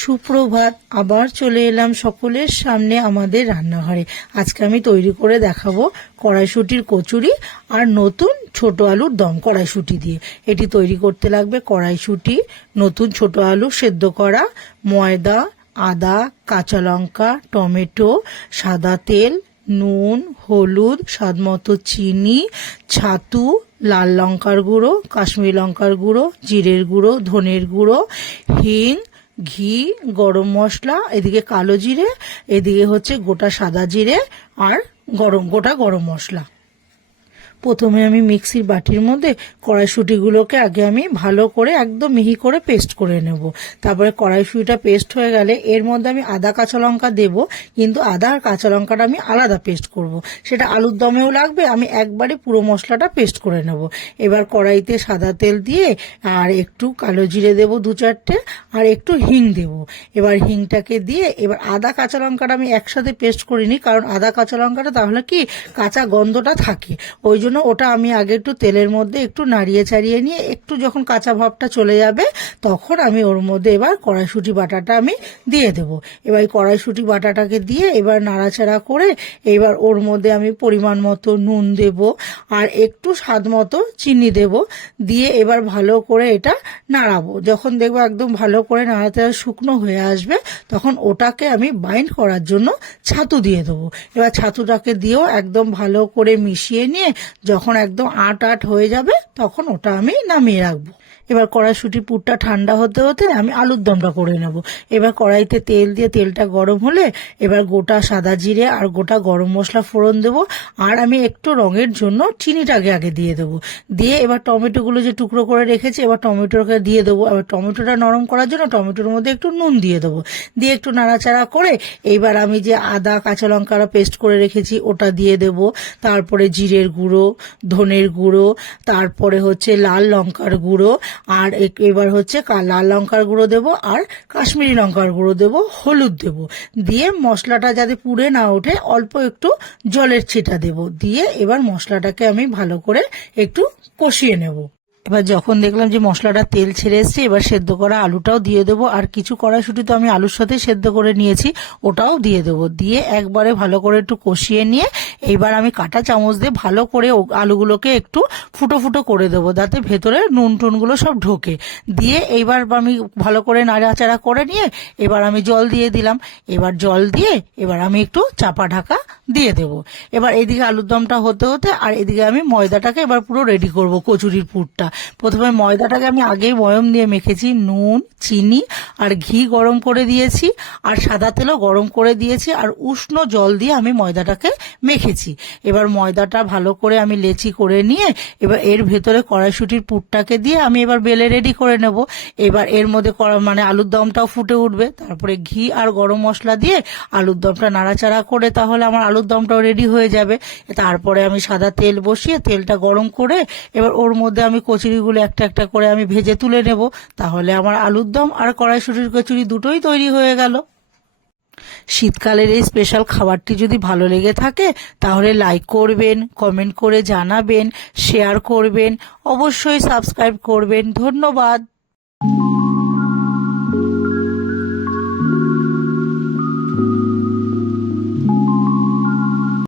সুপ্রভাত। আবার চলে এলাম সকলের সামনে আমাদের রান্নাঘরে। আজকে আমি তৈরি করে দেখাবো কড়াইশুঁটির কচুরি আর নতুন ছোট আলুর দম কড়াইশুঁটি দিয়ে। এটি তৈরি করতে লাগবে কড়াইশুঁটি, নতুন ছোট আলু সেদ্ধ করা, ময়দা, আদা, কাঁচা লঙ্কা, টমেটো, সাদা তেল, নুন, হলুদ, স্বাদমতো চিনি, ছাতু, লাল লঙ্কার গুঁড়ো, কাশ্মীরি লঙ্কার গুঁড়ো, জিরের গুঁড়ো, ধনের গুঁড়ো, হিং, ঘি, গরম মশলা, এদিকে কালো জিরে, এদিকে হচ্ছে গোটা সাদা জিরে আর গোটা গরম মশলা। প্রথমে আমি মিক্সির বাটির মধ্যে কড়াইশুঁটিগুলোকে আগে আমি ভালো করে একদম মিহি করে পেস্ট করে নেব। তারপরে কড়াইশুঁটিটা পেস্ট হয়ে গেলে এর মধ্যে আমি আদা কাঁচা লঙ্কা দেবো, কিন্তু আদা আর কাঁচা লঙ্কাটা আমি আলাদা পেস্ট করব। সেটা আলুর দমেও লাগবে, আমি একবারে পুরো মশলাটা পেস্ট করে নেব। এবার কড়াইতে সাদা তেল দিয়ে আর একটু কালো জিরে দেবো 2-4টে, আর একটু হিং দেবো। এবার হিংটাকে দিয়ে এবার আদা কাঁচা লঙ্কাটা আমি একসাথে পেস্ট করিনি, কারণ আদা কাঁচা লঙ্কাটা তাহলে কি কাঁচা গন্ধটা থাকে, ওই জন্য ওটা আমি আগে একটু তেলের মধ্যে একটু নাড়িয়ে চাড়িয়ে নিয়ে একটু যখন কাঁচা ভাবটা চলে যাবে তখন আমি ওর মধ্যে এবার কড়াইশুঁটি বাটাটা আমি দিয়ে দেব। এবার কড়াইশুঁটি বাটাটাকে দিয়ে এবার নাড়াচাড়া করে এবার ওর মধ্যে আমি পরিমাণ মতো নুন দেব আর একটু স্বাদ মতো চিনি দেব, দিয়ে এবার ভালো করে এটা নাড়াবো। যখন দেখবো একদম ভালো করে নাড়াতে শুকনো হয়ে আসবে তখন ওটাকে আমি বাইন্ড করার জন্য ছাতু দিয়ে দেবো। এবার ছাতুটাকে দিয়েও একদম ভালো করে মিশিয়ে নিয়ে যখন একদম আট হয়ে যাবে তখন ওটা আমি নামিয়ে রাখবো। এবার কড়াইশুঁটির পুরটা ঠান্ডা হতে হতে আমি আলুর দমটা করে নেব। এবার কড়াইতে তেল দিয়ে তেলটা গরম হলে এবার গোটা সাদা জিরে আর গোটা গরম মশলা ফোড়ন দেবো, আর আমি একটু রঙের জন্য চিনিটাকে আগে দিয়ে দেবো। দিয়ে এবার টমেটোগুলো যে টুকরো করে রেখেছি এবার টমেটোকে দিয়ে দেবো। এবার টমেটোটা নরম করার জন্য টমেটোর মধ্যে একটু নুন দিয়ে দেবো, দিয়ে একটু নাড়াচাড়া করে এইবার আমি যে আদা কাঁচা লঙ্কা পেস্ট করে রেখেছি ওটা দিয়ে দেব। তারপরে জিরের গুঁড়ো, ধনের গুঁড়ো, তারপরে হচ্ছে লাল লঙ্কার গুঁড়ো, আর এবার হচ্ছে লাল লঙ্কার গুঁড়ো দেবো আর কাশ্মীরি লঙ্কার গুঁড়ো দেবো, হলুদ দেবো। দিয়ে মশলাটা যাতে পুড়ে না ওঠে অল্প একটু জলের ছিটা দেব, দিয়ে এবার মশলাটাকে আমি ভালো করে একটু কষিয়ে নেব। এবার যখন দেখলাম যে মশলাটা তেল ছেড়ে এসছে এবার সেদ্ধ করা আলুটাও দিয়ে দেবো, আর কিছু কড়াইশুঁটি তো আমি আলুর সাথে সেদ্ধ করে নিয়েছি ওটাও দিয়ে দেবো। দিয়ে একবারে ভালো করে একটু কষিয়ে নিয়ে এইবার আমি কাঁটা চামচ দিয়ে ভালো করে আলুগুলোকে একটু ফুটো ফুটো করে দেবো যাতে ভেতরে নুন টুনগুলো সব ঢোকে। দিয়ে এইবার আমি ভালো করে নাড়াচাড়া করে নিয়ে এবার আমি জল দিয়ে দিলাম। এবার জল দিয়ে এবার আমি একটু চাপা ঢাকা দিয়ে দেব। এবার এদিকে আলুর দমটা হতে হতে আর এদিকে আমি ময়দাটাকে এবার পুরো রেডি করব কচুরির পুরটা। প্রথমে ময়দাটাকে আমি আগেই ময়ম দিয়ে মেখেছি, নুন, চিনি আর ঘি গরম করে দিয়েছি, আর সাদা তেলও গরম করে দিয়েছি, আর উষ্ণ জল দিয়ে আমি ময়দাটাকে মেখেছি। এবার ময়দাটা ভালো করে আমি লেচি করে নিয়ে এবার এর ভেতরে কড়াইশুঁটির পুরটাকে দিয়ে আমি এবার বেলে রেডি করে নেব। এবার এর মধ্যে আলুর দমটাও ফুটে উঠবে, তারপরে ঘি আর গরম মশলা দিয়ে আলুর দমটা নাড়াচাড়া করে তাহলে আমার আলুর দমটাও রেডি হয়ে যাবে। তারপরে আমি সাদা তেল বসিয়ে তেলটা গরম করে এবার ওর মধ্যে আমি কচুরিগুলো একটা একটা করে আমি ভেজে তুলে নেব। তাহলে আমার আলুর দম আর কড়াইশুঁটির কচুরি দুটোই তৈরি হয়ে গেল। শীতকালের এই স্পেশাল খাবারটি যদি ভালো লেগে থাকে তাহলে লাইক করবেন, কমেন্ট করে জানাবেন, শেয়ার করবেন, অবশ্যই সাবস্ক্রাইব করবেন। ধন্যবাদ।